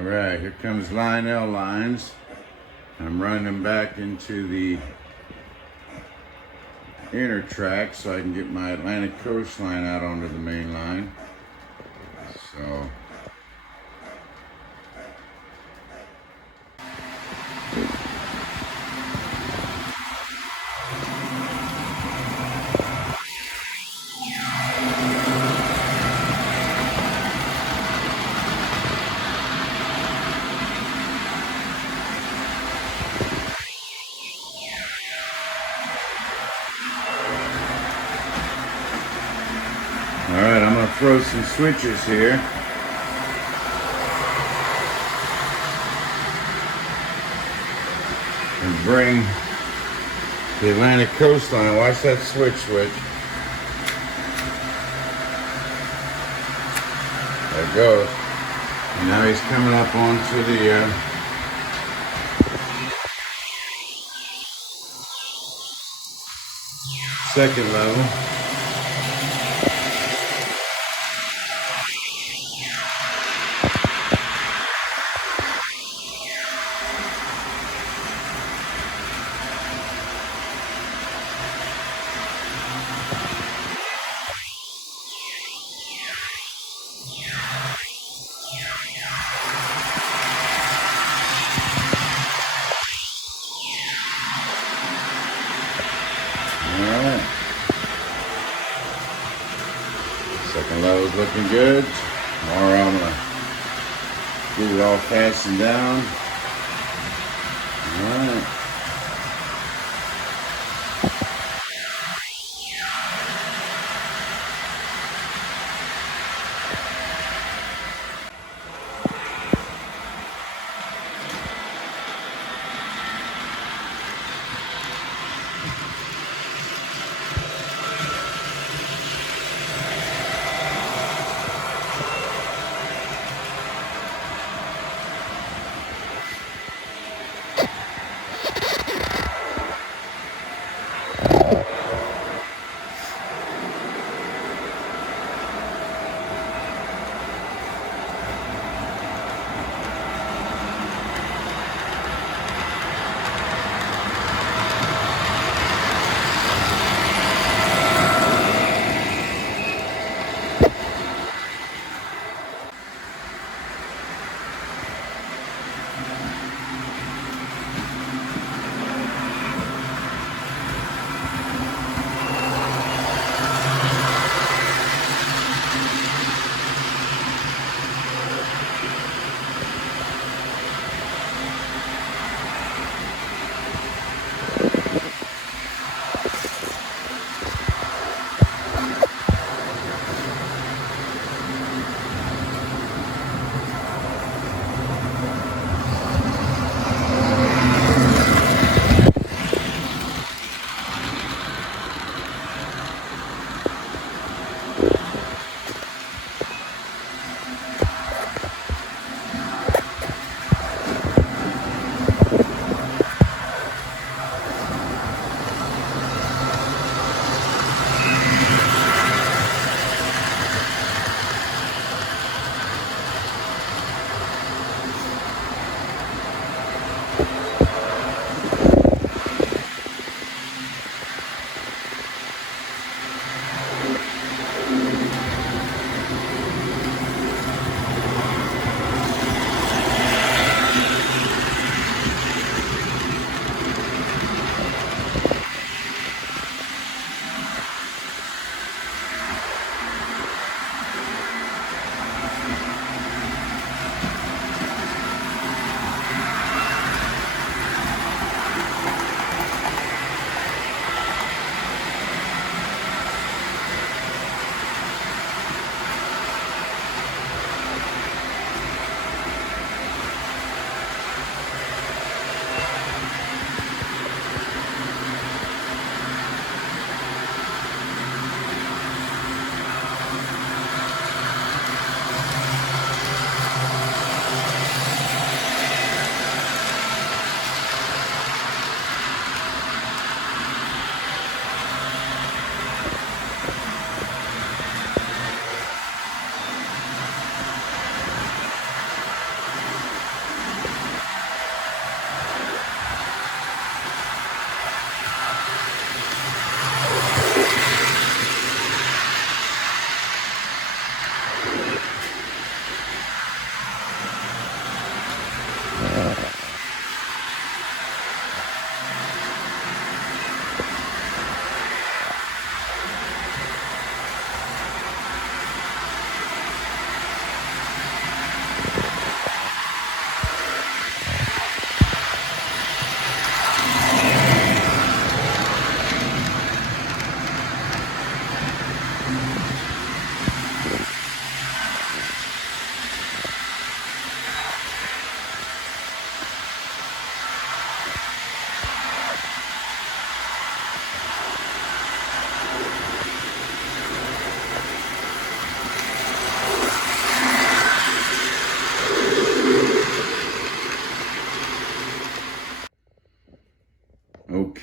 Alright, here comes line L lines. I'm running them back into the inner track so I can get my Atlantic coastline out onto the main line. So alright, I'm going to throw some switches here. And bring the Atlantic coastline. Watch that switch. There it goes. And now he's coming up onto the second level. Alright. Second level's looking good. Tomorrow I'm going to get it all fastened down. Alright.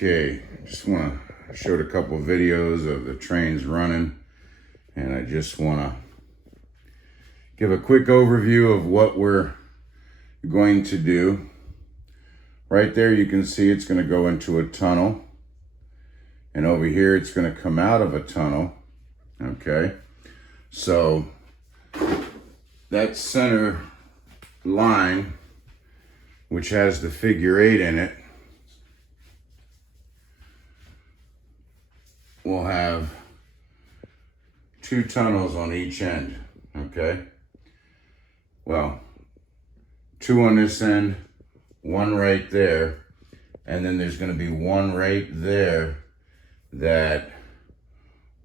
Okay, just want to show a couple of videos of the trains running, and I just want to give a quick overview of what we're going to do. Right there you can see it's going to go into a tunnel, and over here it's going to come out of a tunnel. Okay, so that center line, which has the figure 8 in it, will have 2 tunnels on each end. Okay, well, 2 on this end, 1 right there, and then there's going to be 1 right there that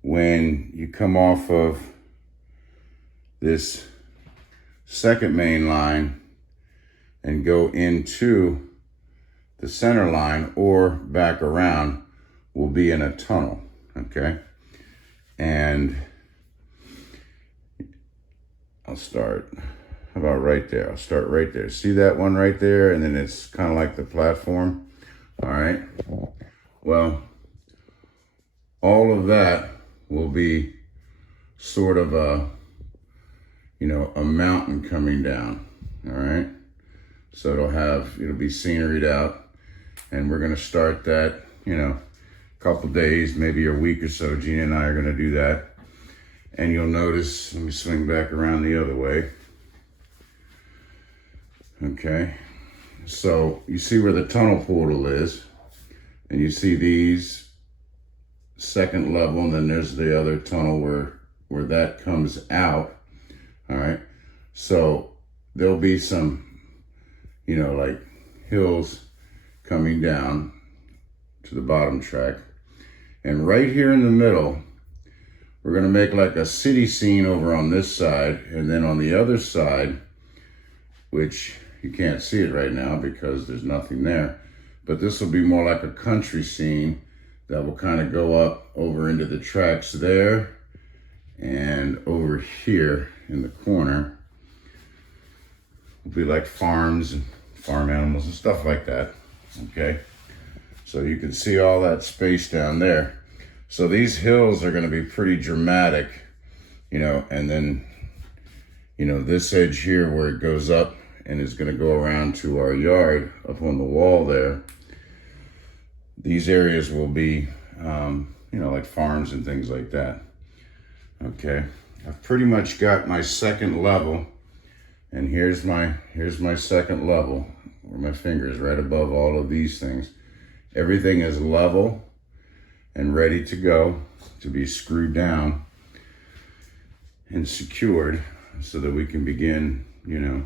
when you come off of this second main line and go into the center line or back around, will be in a tunnel. Okay, and I'll start, how about right there? I'll start right there. See that one right there? And then it's kind of like the platform. All right, well, all of that will be sort of a, you know, a mountain coming down. All right, so it'll be sceneried out, and we're going to start that, you know, couple days, maybe a week or so. Gina and I are going to do that, and you'll notice, let me swing back around the other way. Okay, so you see where the tunnel portal is, and you see these second level, and then there's the other tunnel where that comes out. All right, so there'll be some, you know, like hills coming down to the bottom track. And right here in the middle, we're going to make like a city scene over on this side, and then on the other side, which you can't see it right now because there's nothing there, but this will be more like a country scene that will kind of go up over into the tracks there, and over here in the corner will be like farms and farm animals and stuff like that. Okay, so you can see all that space down there. So these hills are going to be pretty dramatic, you know, and then, you know, this edge here where it goes up and is going to go around to our yard up on the wall there. These areas will be, you know, like farms and things like that. Okay, I've pretty much got my second level, and here's my second level where my finger is right above all of these things. Everything is level and ready to go to be screwed down and secured so that we can begin, you know,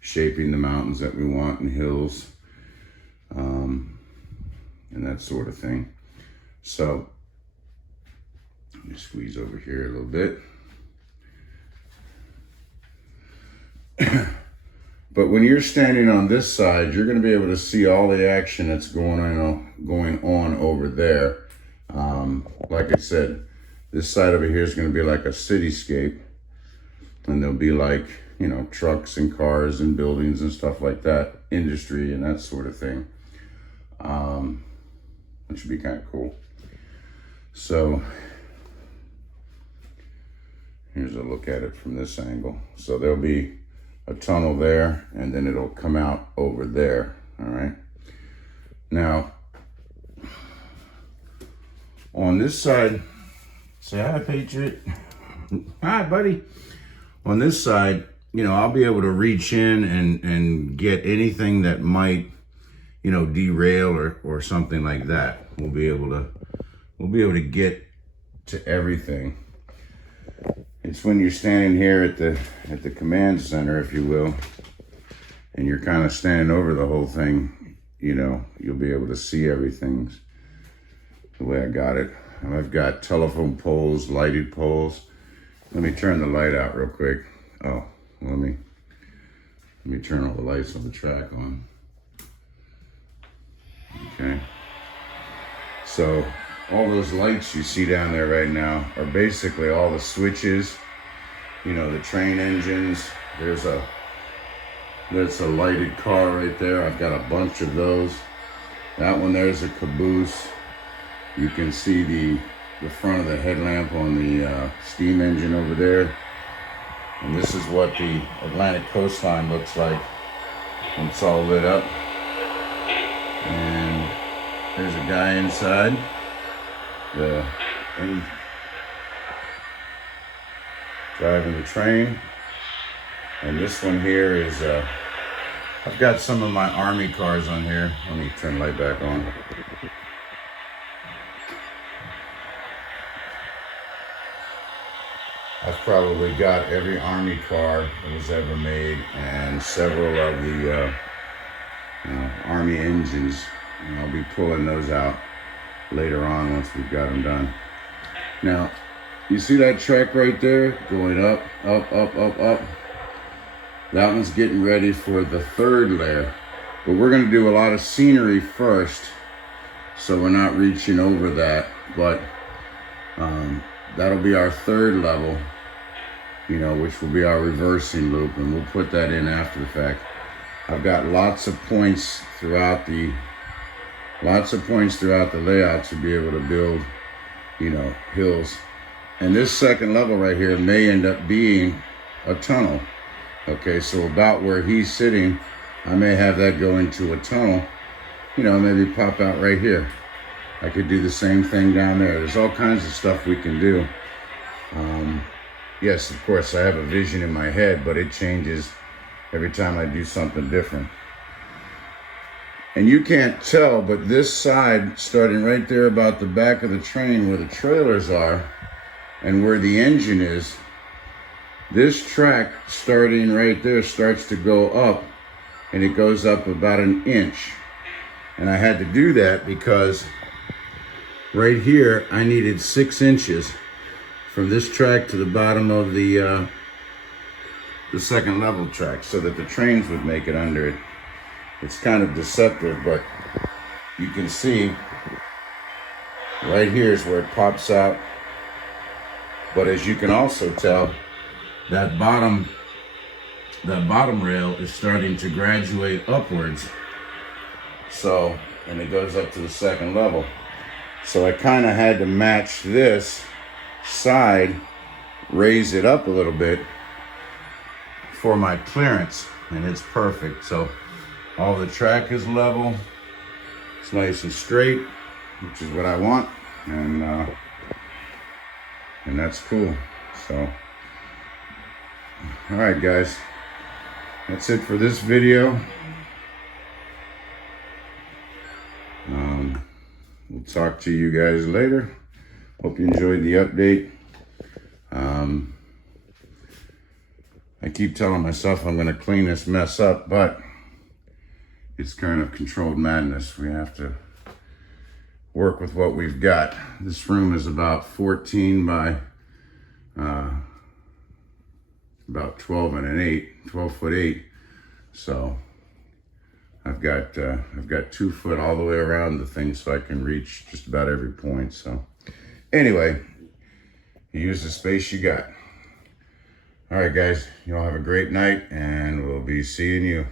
shaping the mountains that we want and hills, and that sort of thing. So let me squeeze over here a little bit. But when you're standing on this side, you're going to be able to see all the action that's going on over there. Like I said, this side over here is going to be like a cityscape, and there'll be like, you know, trucks and cars and buildings and stuff like that, industry and that sort of thing, which would be kind of cool. So here's a look at it from this angle. So there'll be a tunnel there, and then it'll come out over there. All right, now on this side, say hi, Patriot. Hi, buddy. On this side, you know, I'll be able to reach in and get anything that might, you know, derail or something like that. We'll be able to get to everything. It's when you're standing here at the command center, if you will, and you're kind of standing over the whole thing, you know, you'll be able to see everything the way I got it. And I've got telephone poles, lighted poles. Let me turn the light out real quick. Oh, let me turn all the lights on the track on. Okay. So all those lights you see down there right now are basically all the switches, you know, the train engines. There's a lighted car right there. I've got a bunch of those. That one there's a caboose. You can see the front of the headlamp on the steam engine over there. And this is what the Atlantic coastline looks like when it's all lit up. And there's a guy inside driving the train. And this one here is, I've got some of my Army cars on here. Let me turn the light back on. I've probably got every Army car that was ever made and several of the Army engines. And I'll be pulling those out later on once we've got them done. Now, you see that track right there going up, up, up, up, up? That one's getting ready for the third layer. But we're gonna do a lot of scenery first, so we're not reaching over that. But that'll be our third level, you know, which will be our reversing loop, and we'll put that in after the fact. I've got lots of points throughout the layout to be able to build, you know, hills. And this second level right here may end up being a tunnel. Okay, so about where he's sitting, I may have that go into a tunnel, you know, maybe pop out right here. I could do the same thing down there. There's all kinds of stuff we can do. Yes, of course, I have a vision in my head, but it changes every time I do something different. And you can't tell, but this side, starting right there about the back of the train where the trailers are and where the engine is, this track starting right there starts to go up, and it goes up about an inch. And I had to do that because right here, I needed 6 inches from this track to the bottom of the second level track so that the trains would make it under it. It's kind of deceptive, but you can see right here is where it pops out. But as you can also tell, that bottom rail is starting to graduate upwards. So, and it goes up to the second level. So I kind of had to match this side, raise it up a little bit for my clearance, and it's perfect. So all the track is level, it's nice and straight, which is what I want, and that's cool. So, all right, guys, that's it for this video. We'll talk to you guys later. Hope you enjoyed the update. I keep telling myself I'm gonna clean this mess up, but it's kind of controlled madness. We have to work with what we've got. This room is about 14 by about 12 foot 8. So I've got 2 foot all the way around the thing, so I can reach just about every point. So anyway, you use the space you got. All right, guys, you all have a great night, and we'll be seeing you